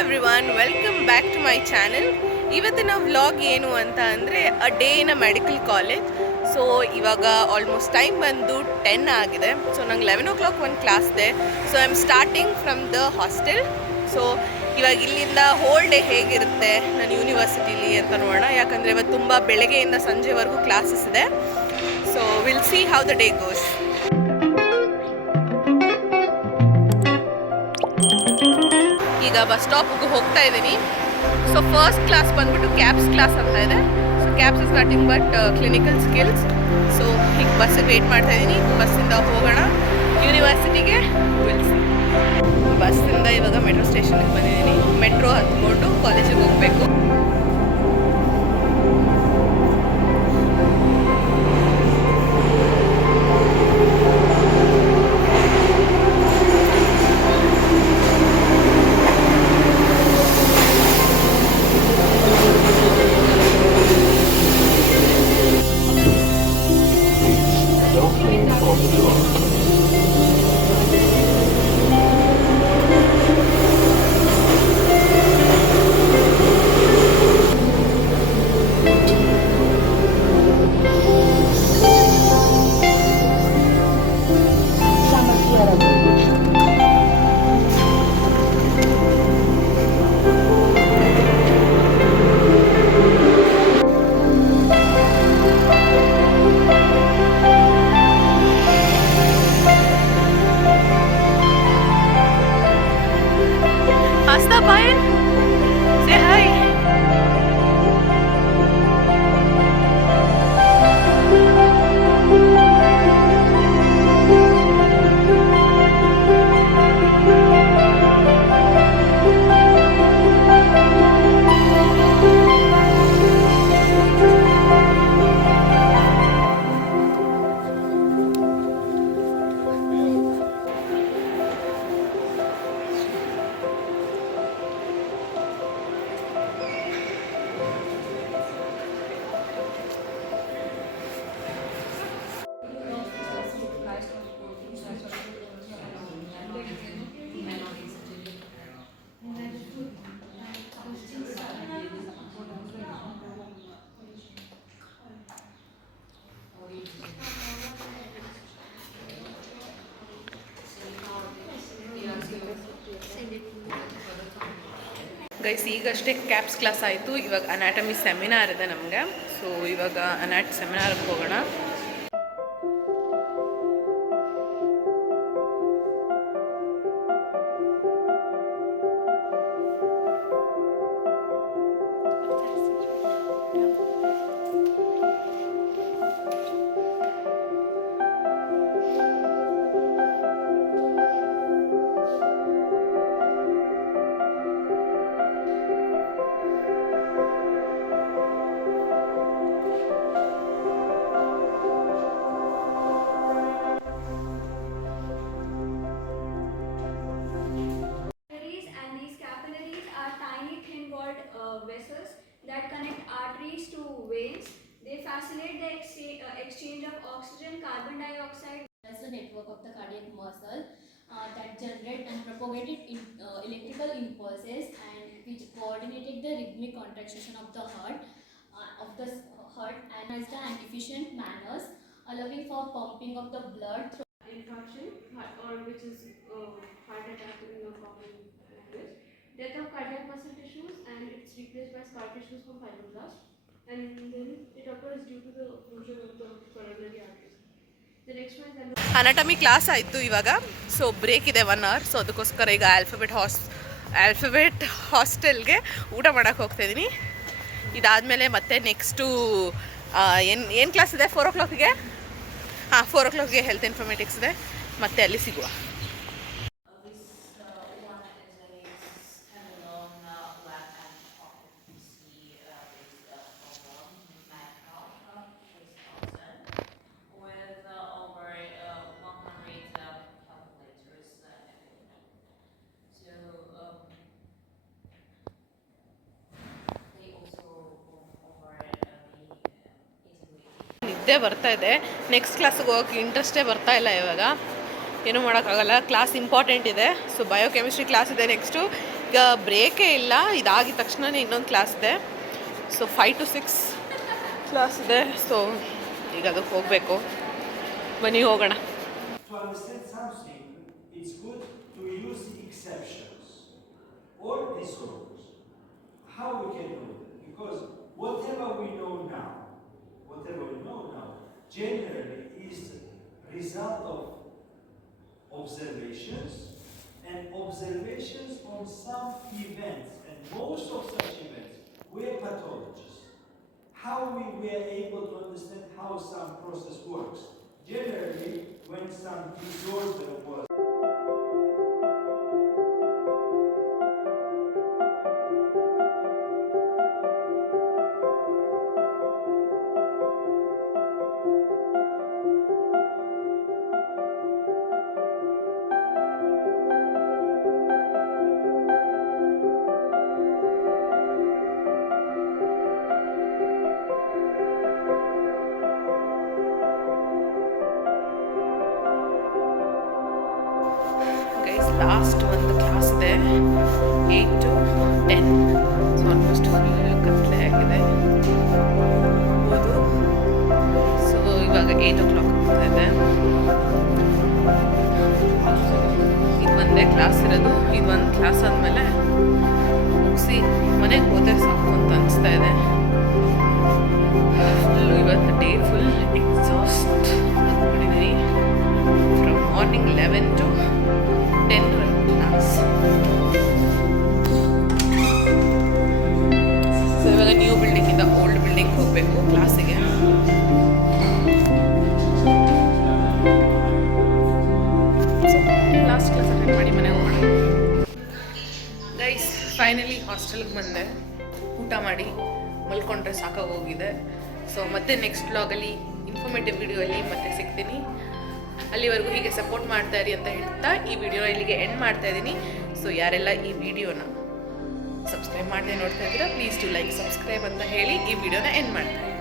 Everyone, welcome back to my channel. ಇವತ್ತಿನ vlog ಏನು ಅಂತ ಅಂದರೆ a day in a medical college. So ಇವಾಗ ಆಲ್ಮೋಸ್ಟ್ ಟೈಮ್ ಬಂದು 10 ಆಗಿದೆ. ಸೊ ನಂಗೆ 11 o'clock ಒಂದು ಕ್ಲಾಸ್ ಇದೆ. So I am starting from the hostel. So ಇವಾಗ ಇಲ್ಲಿಂದ ಹೋಲ್ ಡೇ ಹೇಗಿರುತ್ತೆ ನನ್ನ ಯೂನಿವರ್ಸಿಟಿಲಿ ಅಂತ ನೋಡೋಣ. ಯಾಕಂದರೆ ಇವತ್ತು ತುಂಬ ಬೆಳಗ್ಗೆಯಿಂದ ಸಂಜೆವರೆಗೂ ಕ್ಲಾಸಸ್ ಇದೆ. So will see how the day goes. ಈಗ ಬಸ್ ಸ್ಟಾಪ್ಗೆ ಹೋಗ್ತಾ ಇದ್ದೀನಿ. ಸೊ ಫಸ್ಟ್ ಕ್ಲಾಸ್ ಬಂದ್ಬಿಟ್ಟು ಕ್ಯಾಬ್ಸ್ ಕ್ಲಾಸ್ ಅಂತ ಇದೆ. So cabs is nothing but clinical skills. So ಈಗ ಬಸ್ಸಿಗೆ ವೇಟ್ ಮಾಡ್ತಾ ಇದ್ದೀನಿ. ಬಸ್ಸಿಂದ ಹೋಗೋಣ ಯೂನಿವರ್ಸಿಟಿಗೆ. ಬಸ್ಸಿಂದ ಇವಾಗ ಮೆಟ್ರೋ ಸ್ಟೇಷನ್ಗೆ ಬಂದಿದ್ದೀನಿ. ಮೆಟ್ರೋ ಹತ್ಕೊಂಡು ಕಾಲೇಜಿಗೆ ಹೋಗಬೇಕು. ಗೈಸ್, ಈಗಷ್ಟೇ ಕ್ಯಾಬ್ಸ್ ಕ್ಲಾಸ್ ಆಯಿತು. ಇವಾಗ ಅನಾಟಮಿ ಸೆಮಿನಾರ್ ಇದೆ ನಮಗೆ. ಸೊ ಇವಾಗ ಸೆಮಿನಾರ್ಗೆ ಹೋಗೋಣ. Vessels that connect arteries to veins. They facilitate the exchange of oxygen, carbon dioxide. That's the network of the cardiac muscle that generate and propagated electrical impulses and which coordinated the rhythmic contraction of the heart and as the efficient manners, allowing for pumping of the blood through infarction or which is heart attack in the common language. Death of cardiac muscle tissues and it's replaced by scar tissues from fibroblasts, and then it occurs due to the closure of the coronary arteries. The next one is anatomy class ಆಯಿತು ಇವಾಗ. So break ಇದೆ 1 hour. So ಅದಕ್ಕೋಸ್ಕರ ಈಗ ಆಲ್ಫಬೆಟ್ ಹಾಸ್ಟೆಲ್ಗೆ ಊಟ ಮಾಡೋಕ್ಕೆ ಹೋಗ್ತಾಯಿದ್ದೀನಿ. ಇದಾದಮೇಲೆ ಮತ್ತೆ ನೆಕ್ಸ್ಟು ಏನು ಕ್ಲಾಸ್ ಇದೆ 4 o'clockಗೆ. 4 o'clockಗೆ ಹೆಲ್ತ್ ಇನ್ಫಾರ್ಮೇಟಿಕ್ಸ್ ಇದೆ. ಮತ್ತೆ ಅಲ್ಲಿ ಸಿಗುವ. ನಿದ್ದೆ ಬರ್ತಾ ಇದೆ. ನೆಕ್ಸ್ಟ್ ಕ್ಲಾಸಿಗೆ ಹೋಗೋಕ್ಕೆ ಇಂಟ್ರೆಸ್ಟೇ ಬರ್ತಾ ಇಲ್ಲ ಇವಾಗ. ಏನೂ ಮಾಡೋಕ್ಕಾಗಲ್ಲ, ಕ್ಲಾಸ್ ಇಂಪಾರ್ಟೆಂಟ್ ಇದೆ. ಸೊ ಬಯೋಕೆಮಿಸ್ಟ್ರಿ ಕ್ಲಾಸ್ ಇದೆ ನೆಕ್ಸ್ಟು. ಈಗ ಬ್ರೇಕೇ ಇಲ್ಲ, ಇದಾಗಿದ ತಕ್ಷಣವೇ ಇನ್ನೊಂದು ಕ್ಲಾಸ್ ಇದೆ. ಸೊ 5 to 6 ಕ್ಲಾಸ್ ಇದೆ. ಸೊ ಈಗ ಅದಕ್ಕೆ ಹೋಗಬೇಕು. ಬನ್ನಿ ಹೋಗೋಣ. To understand something, it's good to use exceptions or disorders. How we can know that? Because whatever we know now, generally is result of observations and observations on some events, and most of such events were pathologies. How we were able to understand how some process works. Generally, when some disorder was last ಒಂದು ಕ್ಲಾಸ್ ಇದೆ 8 to 10. So almost full ಕತ್ಲೆ ಆಗಿದೆ. ಹೌದು. ಸೊ ಇವಾಗ 8 o'clock ಆಗ್ತಾ ಇದೆ. ಇದು ಒಂದೇ ಕ್ಲಾಸ್ ಇರೋದು. ಇದು ಒಂದು ಕ್ಲಾಸ್ ಆದಮೇಲೆ ಮುಗಿಸಿ ಮನೆಗೆ ಹೋದರೆ ಸಾಕು ಅಂತ ಅನಿಸ್ತಾ ಇದೆ. ಫುಲ್ಲು ಇವತ್ತು ಡೇ ಫುಲ್ ಎಕ್ಸಾಸ್ಟ್ ಮಾಡಿದ್ದೀನಿ. ಫ್ರಮ್ ಮಾರ್ನಿಂಗ್ 11 to 10 ಕ್ಲಾಸ್. ಸೊ ಇವಾಗ ನ್ಯೂ ಬಿಲ್ಡಿಂಗಿಂದ ಓಲ್ಡ್ ಬಿಲ್ಡಿಂಗ್ ಹೋಗಬೇಕು ಕ್ಲಾಸಿಗೆ. ಸೊ ಲಾಸ್ಟ್ ಕ್ಲಾಸ್ ಅಟೆಂಡ್ ಮಾಡಿ ಮನೆಗೆ ಹೋಗೋಣ. ಗೈಸ್ ಫೈನಲಿ ಹಾಸ್ಟೆಲ್ಗೆ ಬಂದೆ. ಊಟ ಮಾಡಿ ಮಲ್ಕೊಂಡ್ರೆ ಸಾಕಾಗೋಗಿದೆ. ಸೊ ಮತ್ತೆ ನೆಕ್ಸ್ಟ್ ಬ್ಲಾಗಲ್ಲಿ ಇನ್ಫಾರ್ಮೇಟಿವ್ ವಿಡಿಯೋಲ್ಲಿ ಮತ್ತೆ ಸಿಗ್ತೀನಿ. ಅಲ್ಲಿವರೆಗೂ ಹೀಗೆ ಸಪೋರ್ಟ್ ಮಾಡ್ತಾ ಇರಿ ಅಂತ ಹೇಳ್ತಾ ಈ ವಿಡಿಯೋನ ಇಲ್ಲಿಗೆ ಎಂಡ್ ಮಾಡ್ತಾ ಇದ್ದೀನಿ. ಸೊ ಯಾರೆಲ್ಲ ಈ ವಿಡಿಯೋನ ಸಬ್ಸ್ಕ್ರೈಬ್ ಮಾಡದೆ ನೋಡ್ತಾ ಇದ್ದೀರಾ, ಪ್ಲೀಸ್ ಟು ಲೈಕ್ ಸಬ್ಸ್ಕ್ರೈಬ್ ಅಂತ ಹೇಳಿ ಈ ವಿಡಿಯೋನ ಎಂಡ್ ಮಾಡ್ತಾ ಇದ್ದೀನಿ.